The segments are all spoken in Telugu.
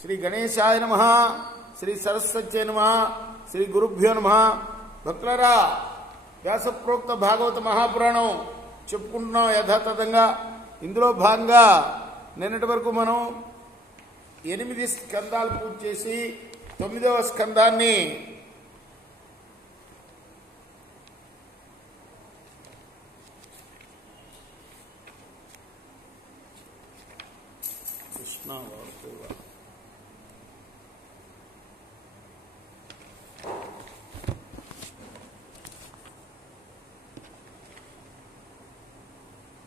శ్రీ గణేశాయ నమః, శ్రీ సరస్వత్యై నమః, శ్రీ గురుభ్యో నమః. భక్తులారా, వ్యాసప్రోక్త భాగవత మహాపురాణం చెప్పుకుంటున్నాం యథాతథంగా. ఇందులో భాగంగా నిన్నటి వరకు మనం 8 స్కందాలు పూజ చేసి 9వ స్కందాన్ని కృష్ణ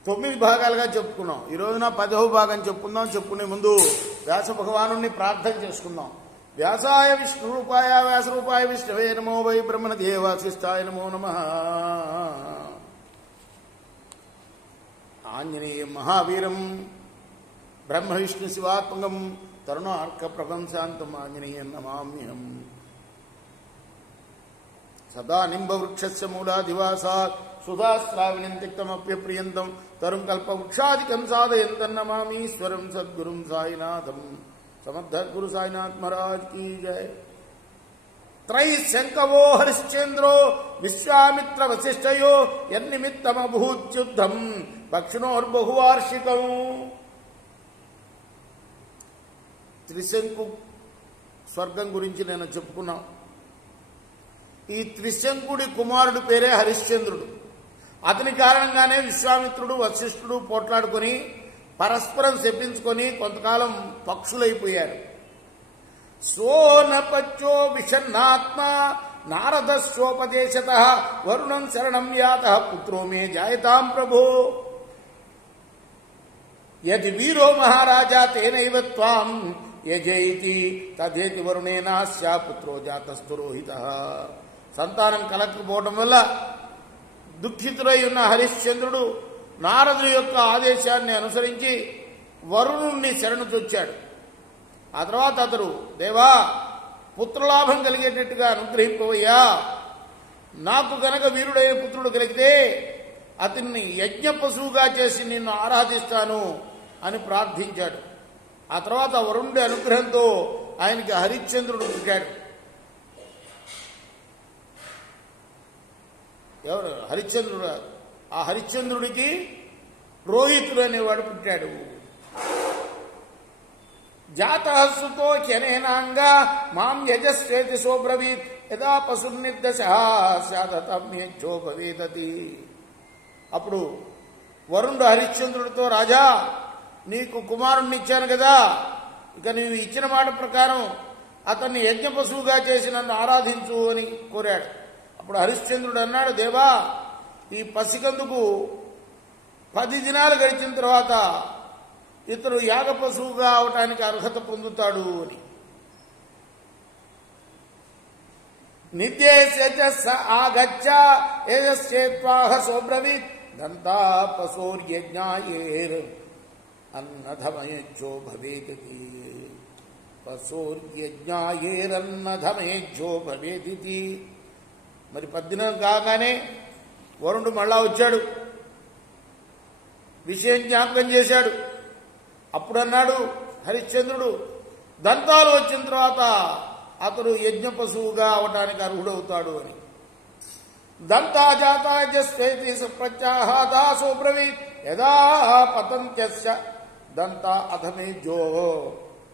9 భాగాలుగా చెప్పుకున్నాం. ఈ రోజున 10వ భాగం చెప్పుకుందాం. చెప్పుకునే ముందు వ్యాస భగవాను ప్రార్థన చేసుకుందాం. వ్యాసాయ విష్ణురూపాయ వ్యాసరూపాయ విష్ణవే నమో వై బ్రహ్మణదే వాసిష్ఠాయ నమో నమః. ఆంజనేయం మహావీరం బ్రహ్మ విష్ణు శివాత్మకం తరుణార్క ప్రపంశాంతం ఆంజనేయం నమామ్యహం. సదా నింబవృక్షస్య మూలాదివాసాత్ సుధాశ్రావిణిం తిక్తమప్యప్రియంతం తరుం కల్పవృక్షాదికం సాధయంతన్నమామీశ్వరం సద్గురుం సాయినాథం. సమర్థ గురు సాయినాథ్ మహారాజ్ కీ జయ. త్రైశంకవో హరిశ్చంద్రో విశ్వామిత్ర వశిష్ఠయో యన్నిమిత్తమభూత్యుద్ధం పక్షిణోర్బహువార్షికం. త్రిశంకు స్వర్గం గురించి నేను చెప్పుకున్నాం. ఈ త్రిశంకుడి కుమారుడి పేరే హరిశ్చంద్రుడు. అతని కారణంగానే విశ్వామిత్రుడు వశిష్ఠుడు పోట్లాడుకొని పరస్పరం శపించుకొని కొంతకాలం పక్షులైపోయారు. సోనపచ్చో విషన్నాత్మ నారదస్యోపదేశతః వరుణం శరణం యాతః పుత్రో మే జాయతాం ప్రభో. యది వీరో మహారాజా తేనైవ త్వాం యజేతి తదేతి వరుణేనాస్య పుత్రో జాతస్తు రోహితః. సంతానం కలగకపోవడం వల్ల దుఃఖితుడై ఉన్న హరిశ్చంద్రుడు నారదుని యొక్క ఆదేశాన్ని అనుసరించి వరుణుణ్ణి శరణుచొచ్చాడు. ఆ తర్వాత అతడు, దేవా పుత్రలాభం కలిగేటట్టుగా అనుగ్రహింపవయ్యా, నాకు గనక వీరుడైన పుత్రుడు కలిగితే అతన్ని యజ్ఞ పశువుగా చేసి నిన్ను ఆరాధిస్తాను అని ప్రార్థించాడు. ఆ తర్వాత వరుణుడి అనుగ్రహంతో ఆయనకి హరిశ్చంద్రుడు పుట్టాడు. ఎవరు? హరిశ్చంద్రుడు. ఆ హరిశ్చంద్రుడికి రోహితుడు అనేవాడు పుట్టాడు. జాతఃసుతో కెనేనాంగా మాం యజస్వేతి సోబ్రవీత్ యదా పశుర్నిర్దశ స్యాదతమ్యజ్జో భవేదతి. అప్పుడు వరుణుడు హరిశ్చంద్రుడితో, రాజా నీకు కుమారుణ్ణి ఇచ్చాను కదా, ఇక నీవు ఇచ్చిన మాట ప్రకారం అతన్ని యజ్ఞ పశువుగా చేసి నన్ను ఆరాధించు అని కోరాడు. అప్పుడు హరిశ్చంద్రుడు అన్నాడు, దేవా ఈ పసికందుకు 10 దినాలు గడిచిన తర్వాత ఇతడు యాగ పశువుగా అవటానికి అర్హత పొందుతాడు అని. నిర్దేశ ఆగచ్చ ఏజస్యేత్వాహ సోబ్రవీత్ దంతా పశోర్యజ్ఞాయేర్ అన్నధమయజ్జో భవేదితి. పశోర్యజ్ఞాయేరన్నధమయజ్జో భవేదితి. మరి 10 దినం కాగానే వరుణుడు మళ్ళా వచ్చాడు, విషయం జ్ఞాపకం చేశాడు. అప్పుడు అన్నాడు హరిశ్చంద్రుడు, దంతాలు వచ్చిన తర్వాత అతడు యజ్ఞ పశువుగా అవటానికి అర్హుడవుతాడు అని. దంతాజాతాజస్వేతి ప్రత్యాహాదాసో బ్రవీత్ యదా పతంత్యస్య దంత అధమేజో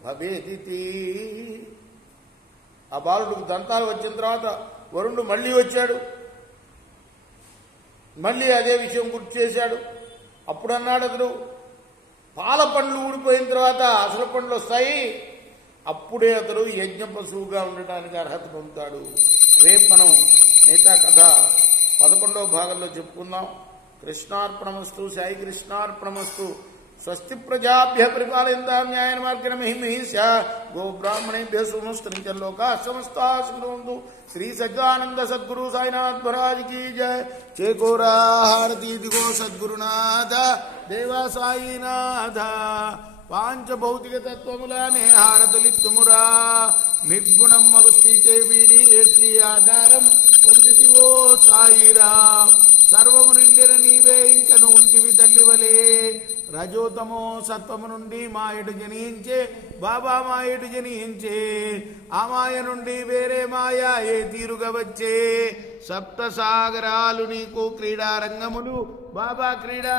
భవేదితి. ఆ బాలుడికి దంతాలు వచ్చిన తర్వాత వరుణుడు మళ్ళీ వచ్చాడు, మళ్ళీ అదే విషయం గుర్తు చేశాడు. అప్పుడు అన్నాడు అతడు, పాల పండ్లు ఊడిపోయిన తర్వాత అసలు పండ్లు వస్తాయి, అప్పుడే అతడు యజ్ఞ పశువుగా ఉండటానికి అర్హత పొందుతాడు. రేపు మనం మిగతా కథ 11వ భాగంలో చెప్పుకుందాం. కృష్ణార్పణమస్తు. సాయి కృష్ణార్పణమస్తు. స్వస్తి ప్రజాభ్య పరిపాలయంతాం న్యాయేన మార్గేణ మహిమహీస్యా గోబ్రాహ్మణేభ్యः శుభమస్తు. నిత్యం లోకాః సమస్తాః సుఖినో భవంతు. శ్రీ సజ్జానంద సద్గురు సాయినాథ్ మహారాజ్ కీ జయ. చేకోరా హారతి దిగో సద్గురునాథ దేవా సాయినాథ. పాంచభౌతిక తత్వములనే హారతులిత్తుమురా. నిర్గుణం మగుస్థితే వీడి ఎట్లి ఆకారం పొందితివో సాయిరా. సర్వము నిండిన నీవే ఇంకను ఉంటివి తల్లివలే. రజోతమో సత్వము నుండి మాయడు జనించే బాబా మాయడు జనించే ఆ మాయ నుండి వేరే మాయ ఏ తీరుగా వచ్చే సప్త సాగరాలు నీకు క్రీడారంగములు బాబా క్రీడా